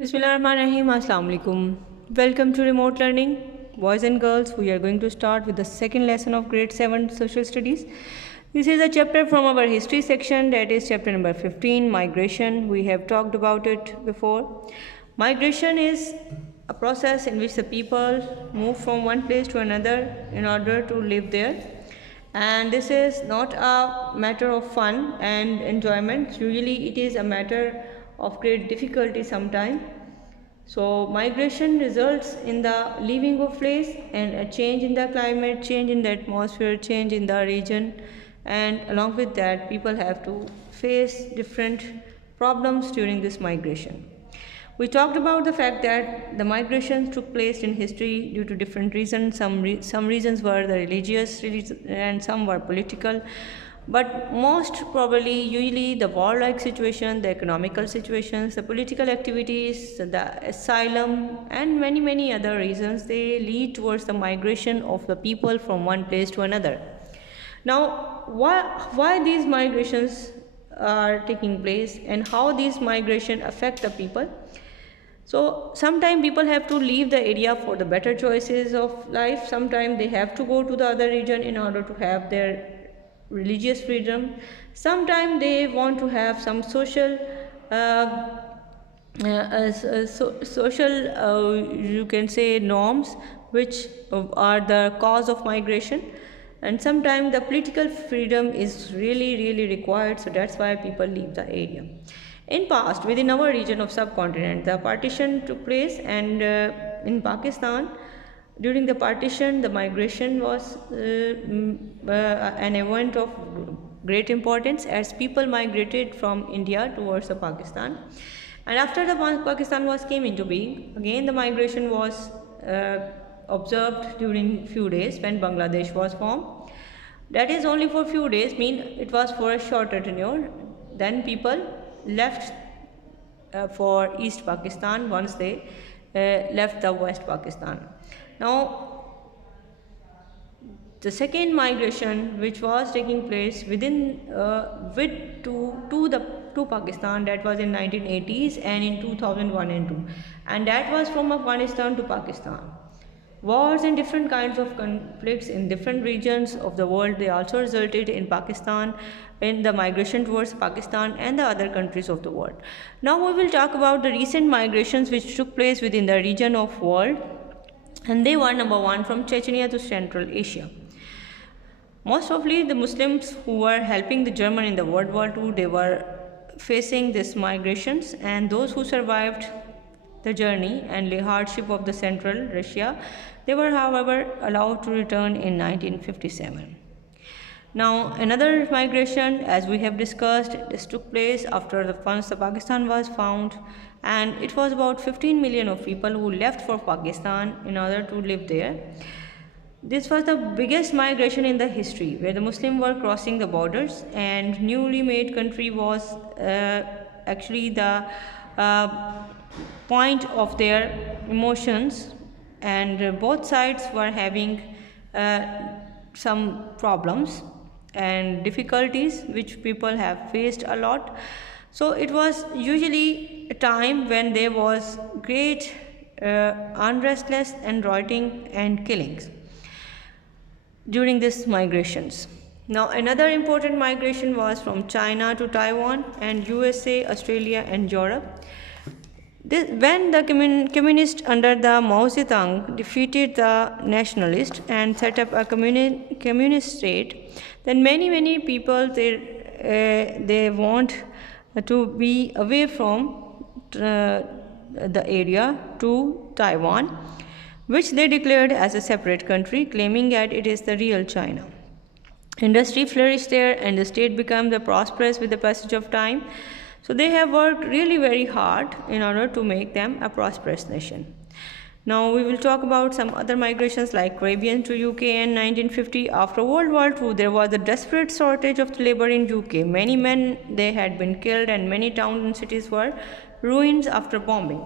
Bismillahirrahmanirrahim. Assalamu alaikum. Welcome to remote learning. Boys and girls, we are going to start with the second lesson of grade 7 social studies. This is a chapter from our history section, that is chapter number 15, migration. We have talked about it before. Migration is a process in which the people move from one place to another in order to live there. And this is not a matter of fun and enjoyment. Usually it is a matter of great difficulty sometimes. So migration results in the leaving of place and a change in the climate, change in the atmosphere, change in the region, and along with that people have to face different problems during this migration. We talked about the fact that the migrations took place in history due to different reasons. Some reasons were the religious and some were political. But most probably, usually the war-like situation, the economical situations, the political activities, the asylum, and many other reasons, they lead towards the migration of the people from one place to another. Now, why these migrations are taking place and how these migration affect the people? So sometimes people have to leave the area for the better choices of life. Sometimes they have to go to the other region in order to have their religious freedom. Sometimes they want to have some social you can say norms which are the cause of migration, and sometimes the political freedom is really required, so that's why people leave the area. In past, within our region of subcontinent, the partition took place, and in Pakistan, during the partition, the migration was an event of great importance, as people migrated from India towards the Pakistan. And after the Pakistan came into being, again the migration was observed during few days when Bangladesh was formed. That is only for few days, mean it was for a shorter tenure. Then people left for East Pakistan once they left the West Pakistan. Now, the second migration which was taking place within to Pakistan, that was in 1980s and in 2001 and 2, and that was from Afghanistan to Pakistan. Wars and different kinds of conflicts in different regions of the world, they also resulted in Pakistan, in the migration towards Pakistan and the other countries of the world. Now we will talk about the recent migrations which took place within the region of world, and they were number one from Chechnya to Central Asia. Most probably the Muslims who were helping the German in the World War II, they were facing these migrations, and those who survived the journey and the hardship of the Central Russia, they were however allowed to return in 1957. Now another migration, as we have discussed, this took place after once the Pakistan was found, and it was about 15 million of people who left for Pakistan in order to live there. This was the biggest migration in the history, where the Muslims were crossing the borders, and newly made country was actually the point of their emotions, and both sides were having some problems and difficulties which people have faced a lot. So it was usually a time when there was great unrestless and rioting and killings during these migrations. Now another important migration was from China to Taiwan and USA, Australia and Europe. When the communists under the Mao Zedong defeated the nationalists and set up a communist state, then many people they want to be away from the area to Taiwan, which they declared as a separate country, claiming that it is the real China. Industry flourished there, and the state became prosperous with the passage of time. So they have worked really very hard in order to make them a prosperous nation. Now we will talk about some other migrations like Caribbean to UK in 1950. After World War II, there was a desperate shortage of labor in UK. Many men, they had been killed, and many towns and cities were ruins after bombing.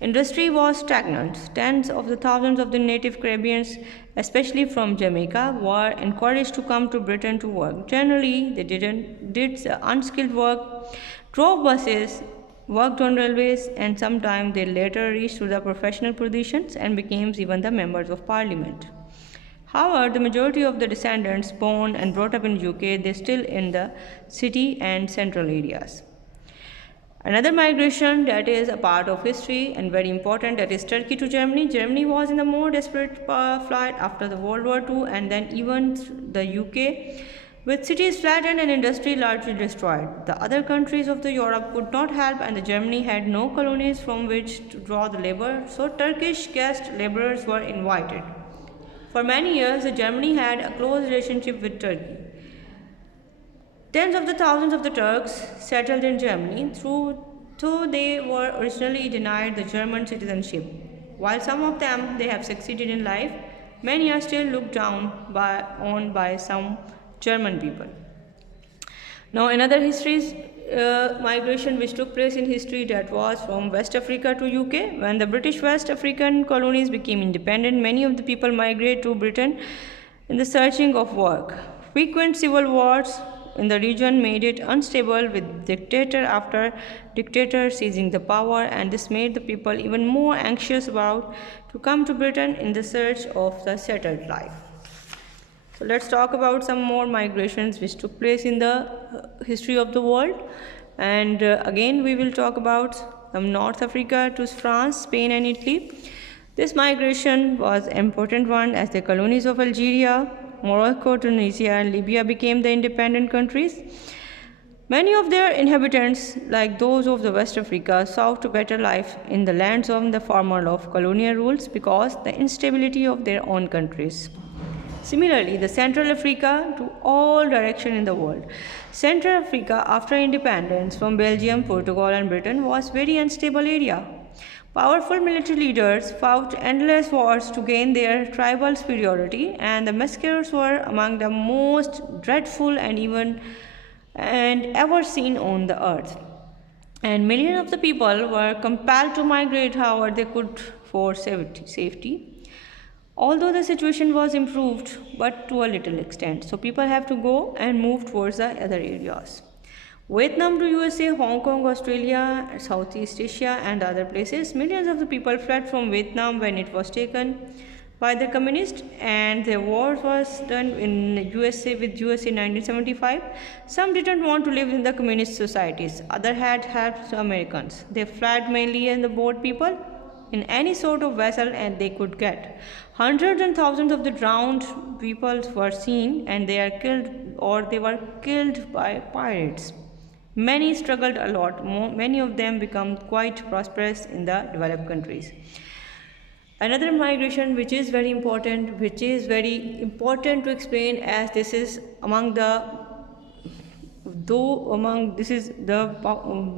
Industry was stagnant. Tens of the thousands of the native Caribbeans, especially from Jamaica, were encouraged to come to Britain to work. Generally, they did unskilled work, drove buses, worked on railways, and sometimes they later reached to the professional positions and became even the members of parliament. However, the majority of the descendants born and brought up in UK, they still in the city and central areas. Another migration that is a part of history and very important, that is Turkey to Germany. Germany was in the more desperate flight after the World War II, and then even the UK, with cities flattened and industry largely destroyed. The other countries of the Europe could not help, and the Germany had no colonies from which to draw the labor, so Turkish guest laborers were invited. For many years, Germany had a close relationship with Turkey. Tens of the thousands of the Turks settled in Germany, though they were originally denied the German citizenship. While some of them they have succeeded in life, many are still looked down on by some German people. Now, another history's migration which took place in history, that was from West Africa to UK. When the British West African colonies became independent, many of the people migrated to Britain in the searching of work. Frequent civil wars in the region made it unstable, with dictator after dictator seizing the power, and this made the people even more anxious about to come to Britain in the search of the settled life. So let's talk about some more migrations which took place in the history of the world, and again we will talk about North Africa to France, Spain and Italy. This migration was an important one as the colonies of Algeria, Morocco, Tunisia and Libya became the independent countries. Many of their inhabitants, like those of the West Africa, sought to better life in the lands of the former of colonial rules because the instability of their own countries. Similarly, the Central Africa to all direction in the world. Central Africa, after independence from Belgium, Portugal and Britain, was very unstable area. Powerful military leaders fought endless wars to gain their tribal superiority, and the massacres were among the most dreadful and ever seen on the earth. And millions of the people were compelled to migrate however they could for safety. Although the situation was improved, but to a little extent, so people have to go and move towards the other areas. Vietnam to USA, Hong Kong, Australia, Southeast Asia and other places. Millions of the people fled from Vietnam when it was taken by the communists, and the war was done in USA with USA in 1975. Some didn't want to live in the communist societies. Others had helped the Americans. They fled mainly in the boat people in any sort of vessel and they could get. Hundreds and thousands of the drowned people were seen, and they are killed or they were killed by pirates. Many struggled a lot. Many of them become quite prosperous in the developed countries. Another migration which is very important to explain, as this is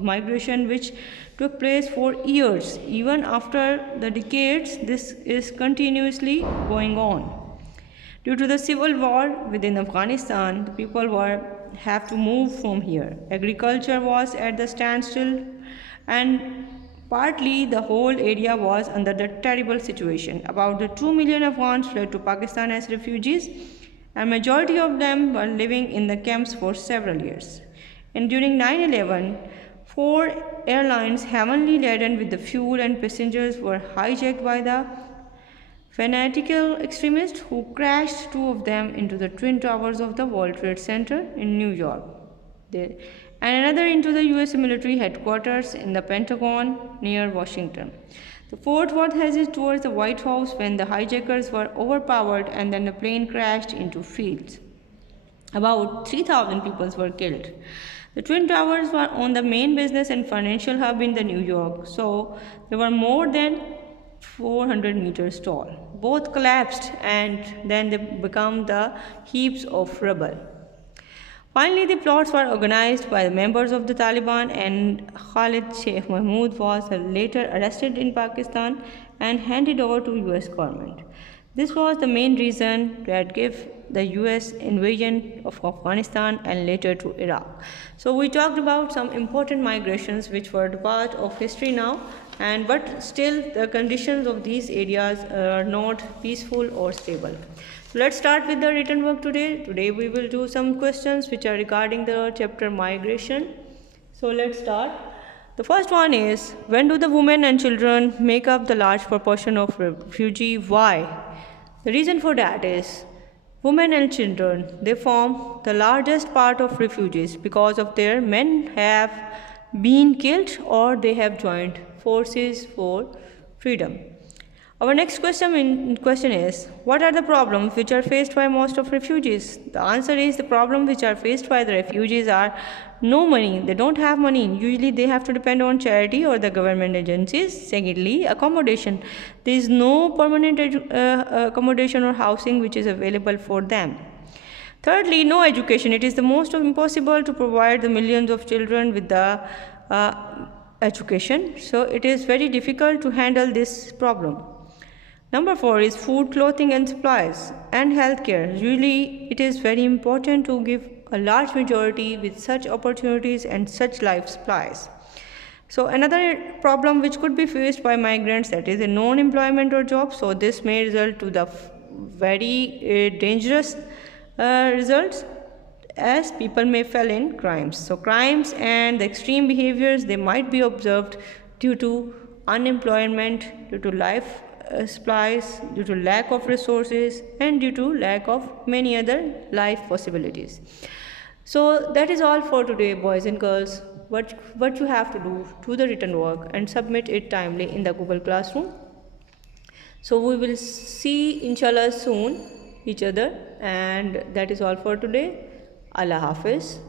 migration which took place for years. Even after the decades, this is continuously going on. Due to the civil war within Afghanistan, the people have to move from here. Agriculture was at the standstill, and partly the whole area was under the terrible situation. About the 2 million Afghans fled to Pakistan as refugees, and majority of them were living in the camps for several years. And during 9/11, 4 airlines heavily laden with the fuel and passengers were hijacked by the fanatical extremists who crashed 2 of them into the Twin Towers of the World Trade Center in New York, and another into the US military headquarters in the Pentagon near Washington. The fourth one headed towards the White House when the hijackers were overpowered, and then the plane crashed into fields. About 3,000 people were killed. The Twin Towers were on the main business and financial hub in the New York, so they were more than 400 meters tall. Both collapsed and then they became the heaps of rubble. Finally, the plots were organized by the members of the Taliban, and Khalid Sheikh Mahmood was later arrested in Pakistan and handed over to US government. This was the main reason that gave the US invasion of Afghanistan and later to Iraq. So we talked about some important migrations which were part of history now, but still the conditions of these areas are not peaceful or stable. So let's start with the written work today. Today we will do some questions which are regarding the chapter migration. So let's start. The first one is, when do the women and children make up the large proportion of refugee? Why? The reason for that is, women and children, they form the largest part of refugees because of their men have been killed or they have joined forces for freedom. Our next question is, what are the problems which are faced by most of refugees? The answer is, the problems which are faced by the refugees are no money. They don't have money. Usually they have to depend on charity or the government agencies. Secondly, accommodation. There is no permanent accommodation or housing which is available for them. Thirdly, no education. It is the most impossible to provide the millions of children with the education. So it is very difficult to handle this problem. Number 4 is food, clothing and supplies and healthcare. Usually it is very important to give a large majority with such opportunities and such life supplies. So another problem which could be faced by migrants, that is a non-employment or job. So this may result to the very dangerous results, as people may fall in crimes. So crimes and the extreme behaviors, they might be observed due to unemployment, due to life supplies, due to lack of resources and due to lack of many other life possibilities. So that is all for today, boys and girls. What you have to do the written work and submit it timely in the Google Classroom. So we will see inshallah soon each other, and that is all for today. Allah Hafiz.